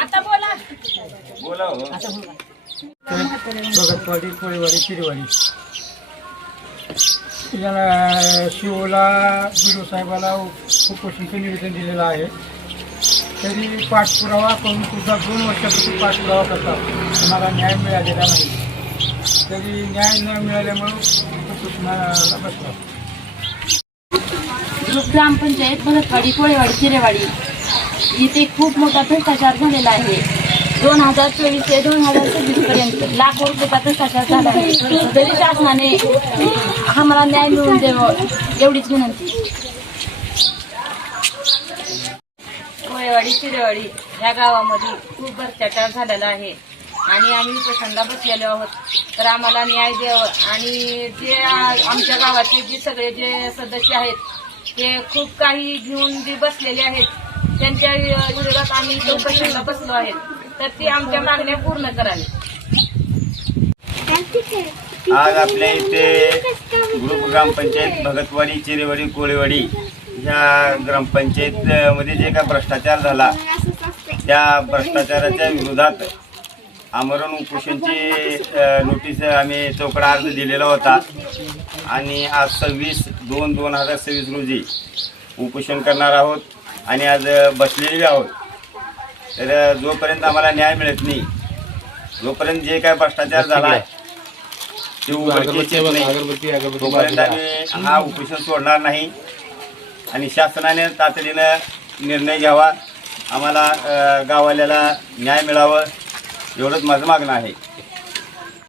आता बोला बोला हो. भगतवाडी, कोळेवाडी, चिरेवाडी याला शिवला बिडो साहेबाला उपोषणचं निवेदन दिलेलं आहे. तरी पाठपुरावा करून सुद्धा 2 वर्षापासून पाठपुरावा करतात, मला न्याय मिळालेला नाही. तरी न्याय न मिळाल्यामुळं उपोषणाला बसला. ग्रामपंचायत भगतवाडी, कोळेवाडी, चिरेवाडी इथे खूप मोठा भ्रष्टाचार झालेला आहे. 2024 ते 2026 पर्यंत लाखो रुपयाचा भ्रष्टाचार झाला आहे. तरी शासनाने आम्हाला न्याय मिळवून द्यावं एवढीच विनंती. कोळेवाडी, चिरेवाडी या गावामध्ये खूप भ्रष्टाचार झालेला आहे आणि आम्ही उपोषणाला बसलेलो आहोत. तर आम्हाला न्याय द्यावं आणि जे आमच्या गावाचे जे सगळे जे सदस्य आहेत ते खूप काही घेऊन जे बसलेले आहेत त्यांच्या विरोधात आम्ही उपोषणाला बसलो आहेत. तर ते आमच्या मागण्या पूर्ण करावी. आज आपल्या इथे ग्रुप ग्रामपंचायत भगतवाडी, चिरेवाडी, कोळेवाडी ह्या ग्रामपंचायत मध्ये जे काय भ्रष्टाचार झाला त्या भ्रष्टाचाराच्या विरोधात आमरण उपोषणची नोटीस आम्ही चौकडा अर्ज दिलेला होता आणि आज 26/2/2026 रोजी उपोषण करणार आहोत आणि आज बसलेले आहोत. तर जोपर्यंत आम्हाला न्याय मिळत नाही, जोपर्यंत जे काय भ्रष्टाचार झाला आहे ते उघडकीस येत नाही, तोपर्यंत आम्ही हा उपोषण सोडणार नाही आणि शासनाने तातडीनं निर्णय घ्यावा. आम्हाला गाववाल्याला न्याय मिळावं एवढंच माझं मागणं आहे.